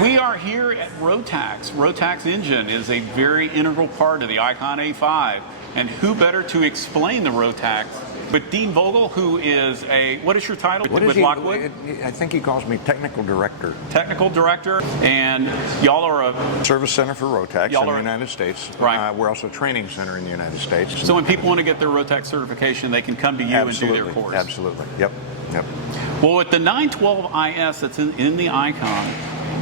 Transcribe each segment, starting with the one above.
We are here at Rotax. Rotax engine is a very integral part of the Icon A5. And who better to explain the Rotax but Dean Vogel, who is what is your title with Lockwood? I think he calls me technical director. Technical director, and y'all are a service center for Rotax in the United States. Right. We're also a training center in the United States. So when people want to get their Rotax certification, they can come to you and do their course. Absolutely. Yep. Well, with the 912 IS that's in the Icon,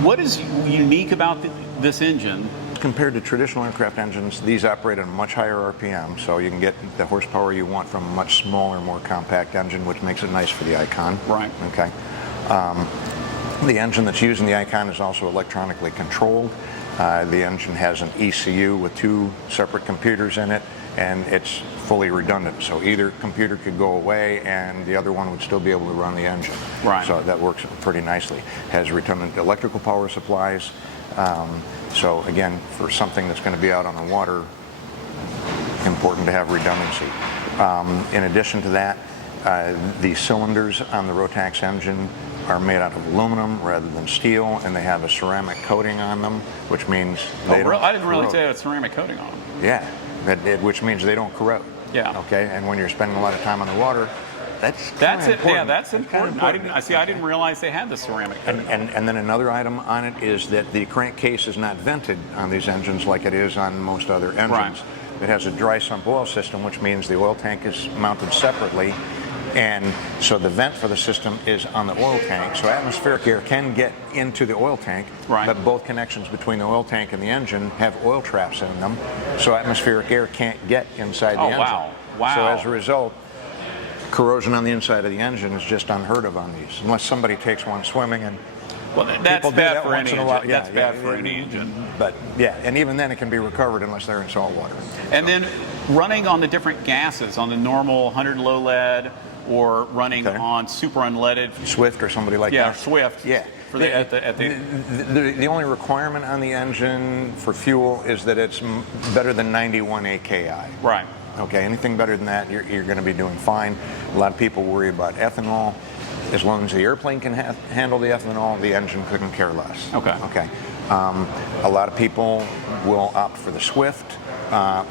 what is unique about this engine? Compared to traditional aircraft engines, these operate at a much higher RPM, so you can get the horsepower you want from a much smaller, more compact engine, which makes it nice for the Icon. Right. Okay. The engine that's used in the Icon is also electronically controlled. The engine has an ECU with 2 separate computers in it, and it's fully redundant. So either computer could go away and the other one would still be able to run the engine. Right. So that works pretty nicely. Has redundant electrical power supplies. So again, for something that's going to be out on the water, important to have redundancy. In addition to that, the cylinders on the Rotax engine are made out of aluminum rather than steel, and they have a ceramic coating on them, which means they don't I didn't realize corrode. they had a ceramic coating on them. Yeah, which means they don't corrode. Yeah. Okay, and when you're spending a lot of time on the water, that's it. important. Yeah, that's important. I didn't realize they had the ceramic coating. And then another item on it is that the crankcase is not vented on these engines like it is on most other engines. Right. It has a dry sump oil system, which means the oil tank is mounted separately, and so the vent for the system is on the oil tank. So atmospheric air can get into the oil tank, right. But both connections between the oil tank and the engine have oil traps in them, so atmospheric air can't get inside the engine. Wow. So as a result, corrosion on the inside of the engine is just unheard of on these, unless somebody takes one swimming and. Well, that's bad for any engine. That's bad for any engine. But yeah, and even then it can be recovered unless they're in salt water. And then running on the different gases, on the normal 100 low lead, or running on super unleaded. Swift or somebody like that. Yeah, Swift. Yeah. The only requirement on the engine for fuel is that it's better than 91 AKI. Right. Okay, anything better than that, you're going to be doing fine. A lot of people worry about ethanol. As long as the airplane can handle the ethanol, the engine couldn't care less. Okay. A lot of people will opt for the Swift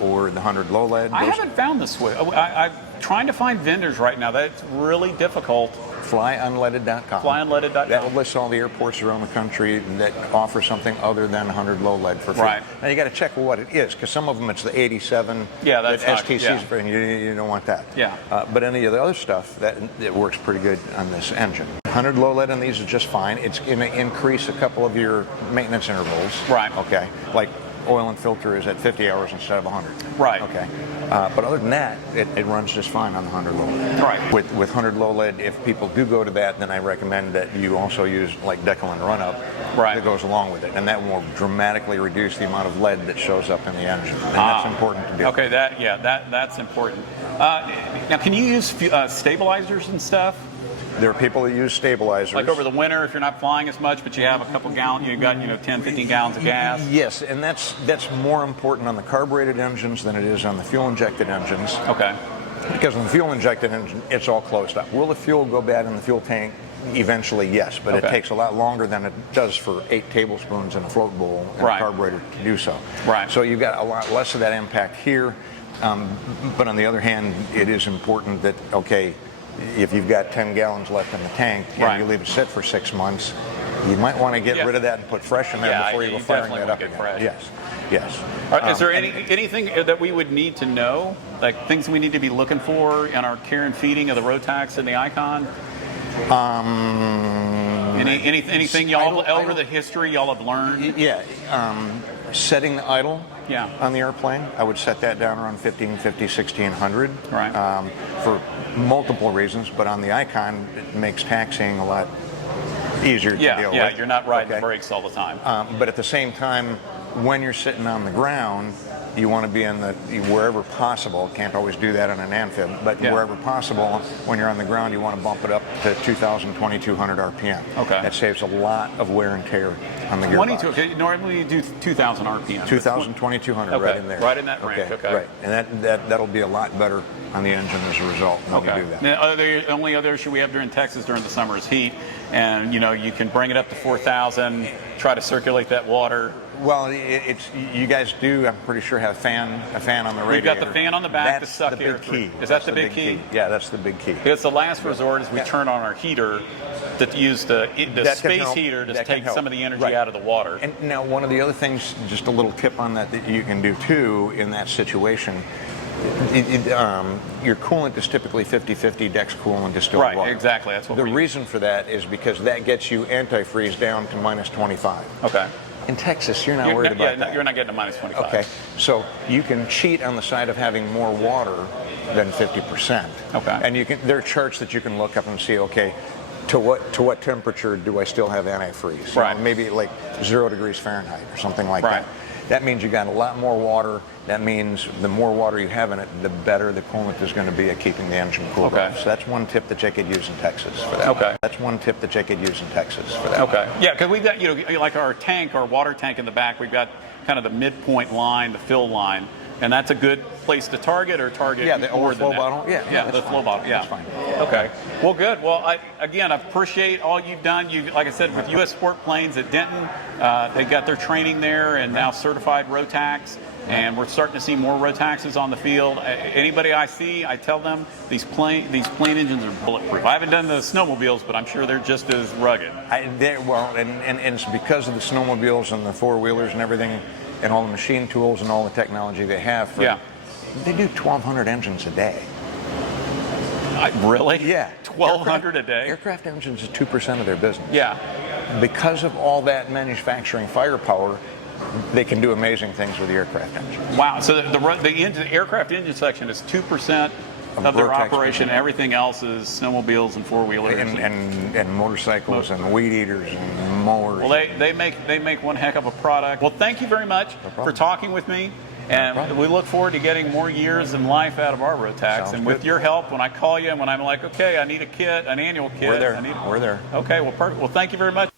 or the 100 low lead. I haven't found the Swift. I'm trying to find vendors right now. That's really difficult. Flyunleaded.com. Flyunleaded.com. That will list all the airports around the country that offer something other than 100 low lead for free. Right. Now you got to check what it is, because some of them it's the 87. Yeah, that's that STC's for, and you don't want that. Yeah. But any of the other stuff it works pretty good on this engine. 100 low lead on these is just fine. It's going to increase a couple of your maintenance intervals. Right. Okay. Like oil and filter is at 50 hours instead of 100. Right. Okay. But other than that, it runs just fine on the 100 low lead. Right. With 100 low lead, if people do go to that, then I recommend that you also use like Decalin Run Up that goes along with it, and that will dramatically reduce the amount of lead that shows up in the engine, and that's important to do. Okay. That's important. Now, can you use stabilizers and stuff? There are people that use stabilizers. Like over the winter, if you're not flying as much, but you have a couple gallons, you've got 10, 15 gallons of gas. Yes, and that's more important on the carbureted engines than it is on the fuel-injected engines. Okay. Because on the fuel-injected engine, it's all closed up. Will the fuel go bad in the fuel tank? Eventually, yes, but it takes a lot longer than it does for 8 tablespoons in a float bowl in a carburetor to do so. Right. So you've got a lot less of that impact here. But on the other hand, it is important that, if you've got 10 gallons left in the tank and you leave it sit for 6 months, you might want to get rid of that and put fresh in there before you go firing that up again. Fresh. Yes. Is there anything that we would need to know, like things we need to be looking for in our care and feeding of the Rotax and the Icon? Anything y'all over the history y'all have learned? Yeah. Setting the idle Yeah. on the airplane. I would set that down around 1550, 1600. Right. For multiple reasons, but on the Icon, it makes taxiing a lot easier to deal with. Yeah, you're not riding the brakes all the time. But at the same time, when you're sitting on the ground, you want to be in the, wherever possible, can't always do that on an amphib, but wherever possible, when you're on the ground, you want to bump it up to 2,000, 2,200 RPM. Okay. That saves a lot of wear and tear on the gearbox. 22, okay, normally you do 2,000 RPM. 2,000, 2,200, okay. right in there. Right in that range, okay. Right, and that'll be a lot better on the engine as a result when you do that. Now, the only other issue we have during Texas during the summer is heat, and you can bring it up to 4,000, try to circulate that water. Well, it's you guys do. I'm pretty sure have a fan on the radiator. We've got the fan on the back to suck air through. through. Is that That's the big key? Yeah, that's the big key. It's the last resort is we turn on our heater to use the space heater to take some of the energy out of the water. And now, one of the other things, just a little tip on that you can do too in that situation. Your coolant is typically 50-50 Dex coolant distilled water. Right, exactly. That's what the reason for that is because that gets you antifreeze down to minus 25. Okay. In Texas, you're not worried about that. You're not getting to minus 25. Okay, so you can cheat on the side of having more water than 50%. Okay. And there are charts that you can look up and see, okay, to what temperature do I still have antifreeze? Right. Maybe like 0 degrees Fahrenheit or something like right. that. That means you got a lot more water. That means the more water you have in it, the better the coolant is going to be at keeping the engine cooled off. So that's one tip that you could use in Texas for that. Okay. That's one tip that you could use in Texas for that. Okay. Yeah, because we've got, like our tank, our water tank in the back, we've got kind of the midpoint line, the fill line, and that's a good place to target or target the more flow than bottle. that. Yeah, the flow bottle. Yeah. That's fine. Okay. Well, good. Well, I appreciate all you've done. Like I said, with U.S. Sport Planes at Denton, they got their training there and now certified Rotax. And we're starting to see more Rotaxes on the field. Anybody I see, I tell them these plane engines are bulletproof. I haven't done the snowmobiles, but I'm sure they're just as rugged. And it's because of the snowmobiles and the four-wheelers and everything, and all the machine tools and all the technology they have. They do 1,200 engines a day. Really? Yeah. 1,200 a day? Aircraft engines is 2% of their business. Yeah. Because of all that manufacturing firepower, they can do amazing things with the aircraft engine. Wow. So the aircraft engine section is 2% of their operation. Everything else is snowmobiles and four-wheelers. And motorcycles and weed eaters and mowers. Well, they make one heck of a product. Well, thank you very much for talking with me. And we look forward to getting more years in life out of our Rotax. And with your help, when I call you and when I'm like, okay, I need a kit, an annual kit. We're there. Okay, well, perfect. Well, thank you very much.